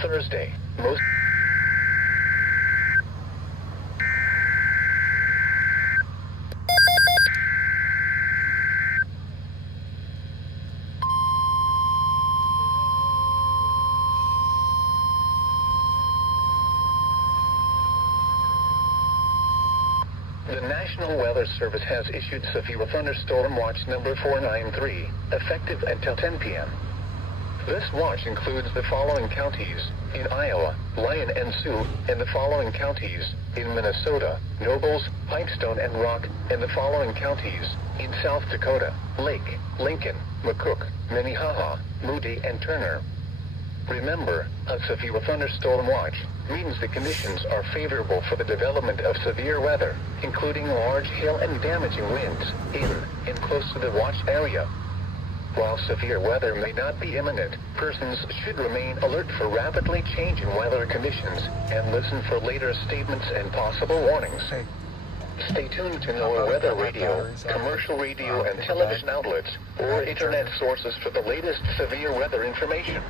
Thursday, most The National Weather Service has issued severe thunderstorm watch number 493, effective until 10 p.m. This watch includes the following counties in Iowa, Lyon and Sioux, and the following counties in Minnesota, Nobles, Pipestone and Rock, and the following counties in South Dakota, Lake, Lincoln, McCook, Minnehaha, Moody and Turner. Remember, a severe thunderstorm watch means the conditions are favorable for the development of severe weather, including large hail and damaging winds in and close to the watch area. While severe weather may not be imminent, persons should remain alert for rapidly changing weather conditions and listen for later statements and possible warnings. Stay tuned to NOAA weather radio, commercial radio and television outlets, or internet sources for the latest severe weather information.